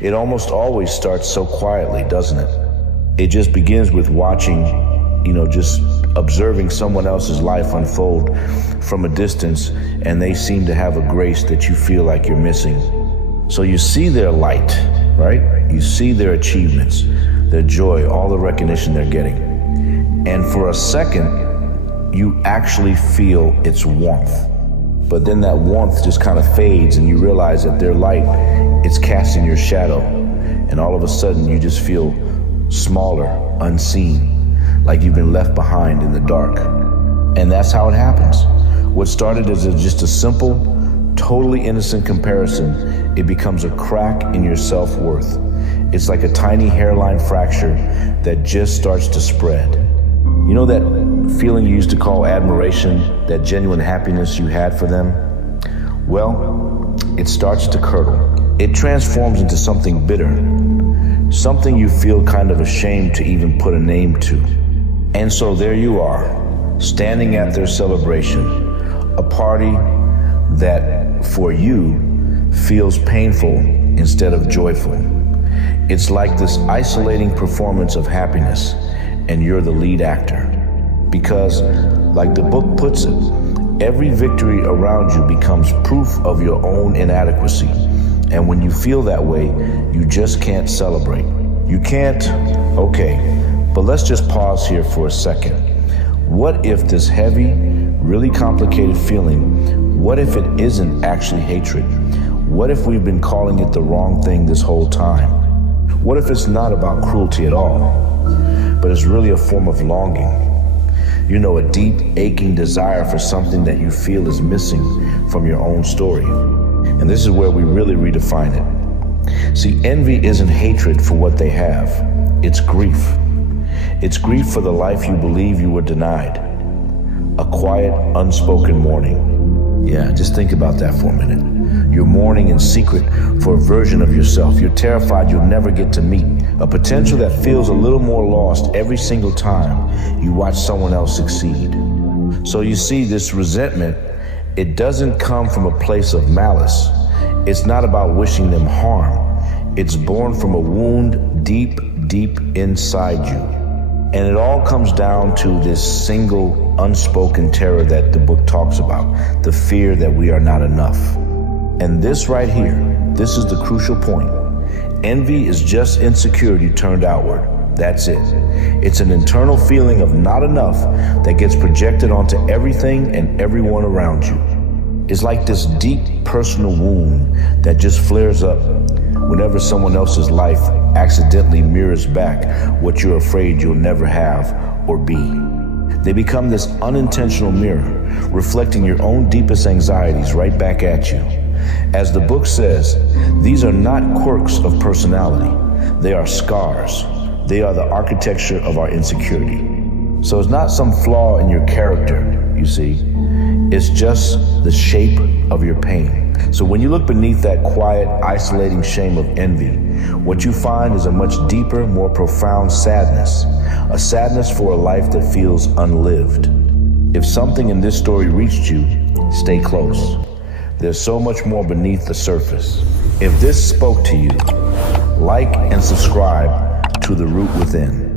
It almost always starts so quietly, doesn't it? It just begins with watching, just observing someone else's life unfold from a distance, and they seem to have a grace that you feel like you're missing. So you see their light, right? You see their achievements, their joy, all the recognition they're getting. And for a second, you actually feel its warmth. But then that warmth just kind of fades and you realize that their light is casting your shadow. And all of a sudden you just feel smaller, unseen, like you've been left behind in the dark. And that's how it happens. What started as just a simple, totally innocent comparison, it becomes a crack in your self-worth. It's like a tiny hairline fracture that just starts to spread. You know that feeling you used to call admiration, that genuine happiness you had for them? Well, it starts to curdle. It transforms into something bitter, something you feel kind of ashamed to even put a name to. And so there you are, standing at their celebration, a party that for you feels painful instead of joyful. It's like this isolating performance of happiness, and you're the lead actor. Because, like the book puts it, every victory around you becomes proof of your own inadequacy. And when you feel that way, you just can't celebrate. You can't, okay, but let's just pause here for a second. What if this heavy, really complicated feeling, what if it isn't actually hatred? What if we've been calling it the wrong thing this whole time? What if it's not about cruelty at all, but it's really a form of longing? A deep, aching desire for something that you feel is missing from your own story. And this is where we really redefine it. See, envy isn't hatred for what they have. It's grief. It's grief for the life you believe you were denied. A quiet, unspoken mourning. Yeah, just think about that for a minute. You're mourning in secret for a version of yourself you're terrified you'll never get to meet. A potential that feels a little more lost every single time you watch someone else succeed. So you see, this resentment, it doesn't come from a place of malice. It's not about wishing them harm. It's born from a wound deep, deep inside you. And it all comes down to this single unspoken terror that the book talks about, the fear that we are not enough. And this right here, this is the crucial point. Envy is just insecurity turned outward. That's it. It's an internal feeling of not enough that gets projected onto everything and everyone around you. It's like this deep personal wound that just flares up whenever someone else's life accidentally mirrors back what you're afraid you'll never have or be. They become this unintentional mirror, reflecting your own deepest anxieties right back at you. As the book says, these are not quirks of personality. They are scars. They are the architecture of our insecurity. So it's not some flaw in your character, you see. It's just the shape of your pain. So when you look beneath that quiet, isolating shame of envy, what you find is a much deeper, more profound sadness. A sadness for a life that feels unlived. If something in this story reached you, stay close. There's so much more beneath the surface. If this spoke to you, like and subscribe to The Root Within.